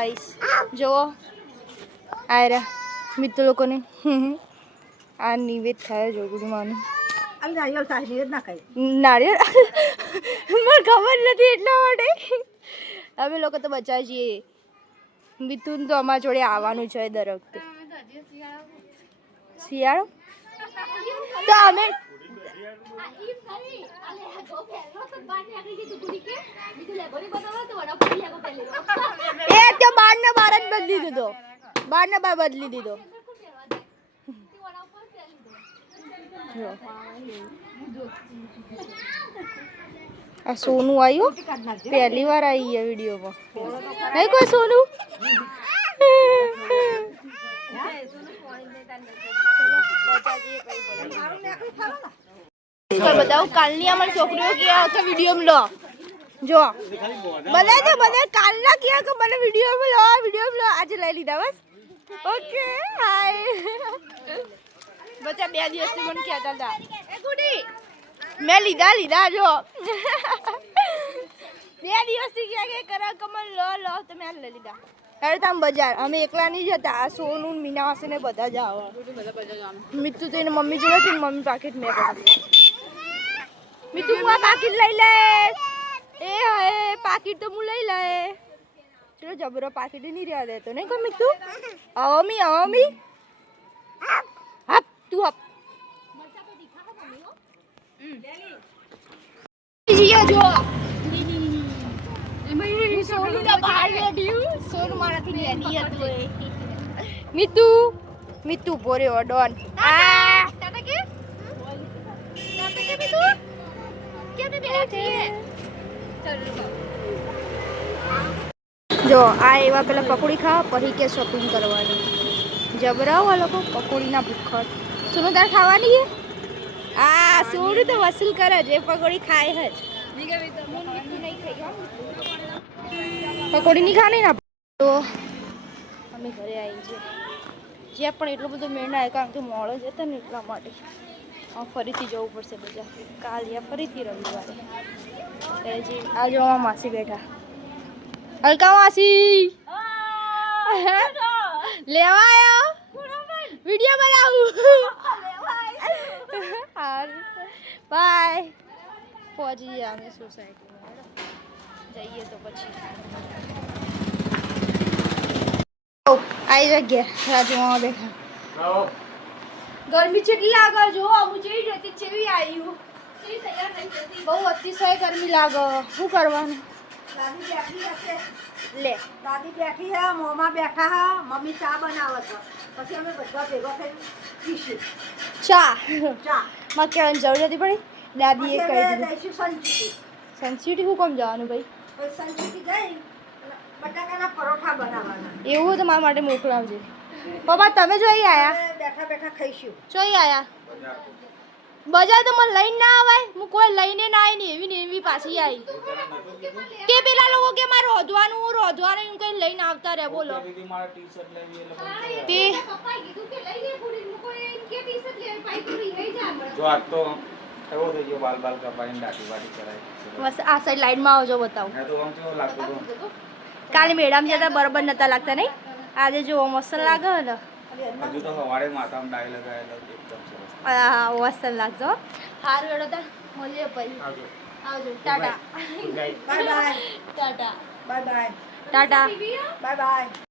guys જુઓ આ રહ્યા મિત્રો લોકોને આ નિવેદ થાય જોગુડી માનું નારિયેળ મને ખબર નથી એટલા માટે અમે લોકો તો બચાવીએ છીએ મિથુન તો અમારા જોડે આવવાનું છે દર વખતે શિયાળો તો અમે એ તો બાર ને બાર જ બદલી દીધો બાર ને બાર બદલી દીધો આ સોનું આવ્યું પહેલી વાર આવી है વિડીયોમાં નહીં કોઈ સોનું बताओ कालनी हमारी छोकरियों किया तो वीडियो में लो जो बने तो बने कालना किया कि मैंने वीडियो में लो आज ले लीधा बस ओके हाय बच्चा બે દિવસથી મને કહેતા હતા એ ગુડી મેં લીધા જો બે દિવસથી કહે કે કરા કમલ લો તો મેં લઈ લીધા અરે તમે બજાર અમે એકલા નહીં જતા આ સોનું મીના વાસે ને બધા જ આવે મિત્તુ તો એની મમ્મી જોડે હતી મમ્મી પાકીટ મેં પકડી મિત્તુ હું આ પાકીટ લઈ લે એ હે પાકીટ તો હું લઈ લે ચલો જબરો પાકીટ નહીં રહ્યા દેતો નહીં કોઈ મિત્તુ અમી હપ તું હપ જીયા જો સોનું ના બહાર લેડ્યું સોનું મારાથી લેની હતું મિત્તુ બોરે ઓડોન તાતા કે મિત્તુ કેમ બેઠી છે જો આ એવા પેલા પકોડી ખાવા પછી કે શોપિંગ કરવાની જબરાઓ આ લોકો પકોડીના ભૂખડ સોનું તાર ખાવાની હે આ સોનું તો વસૂલ કરે છે પકોડી ખાય હજ પકોડી નહીં ખાની ના તો અમે ઘરે આવી છીએ જ્યાં પણ એટલો બધો મેળ ના આવે કારણ કે મોડો જ હતો ને એટલા માટે ફરીથી જવું પડશે બજાર કાલ યા ફરીથી રવિવારે હજી આ જો માસી બેઠા અલકા માસી લેવા આવ્યો વિડીયો બનાવું બાય પહોંચી ગયા અમે સોસાયટીમાં જઈએ તો પછી આવી જગ્યા રાજુમાં બેઠા ગરમી કેટલી લાગે જો હું જેવી જતી જેવી આવ્યું બહુ અતિશય ગરમી લાગે શું કરવાનું દાદી બેઠી હે મોમાં બેઠા હા મમ્મી ચા બનાવે છે પછી અમે બધા ભેગા થઈને પીશું ચા માં કહેવાની જરૂર નથી પડી દાદીએ કહી દીધું સંસ્કૃતિ શું કામ જવાનું ભાઈ સંસ્કૃતિ જઈ બટાકાના પરોઠા બનાવવાના એવું તો મારા માટે મોકલાવજે પપ્પા તમે જોઈ આયા બેઠા બેઠા ખાઈશું જોઈ આયા બજાર તો મને લઈને ના આવાય હું કોઈ લઈને ના આવી ને એવી પાછી આવી કે પેલા લોકો કે મારે રોધવાનું એમ કઈ લઈને આવતા રહે બોલો તે જો આ તો એવો થઈ ગયો બાલ કપાઈને દાઢી વાડી કરાય બસ આ સાઈડ લાઈનમાં આવજો બતાવું તો આમ કેવો લાગતો તો કાલે મેડમ જતા બરાબર નતા લાગતા નહીં આજે જો મસ્ત લાગે ને હજુ તો સવારે માથામાં ડાઈ લગાવેલો એકદમ સરસ હા મસ્ત લાગજો હારું એડો તા મળીએ પછી આવજો Tata bye bye Tata bye bye Tata bye bye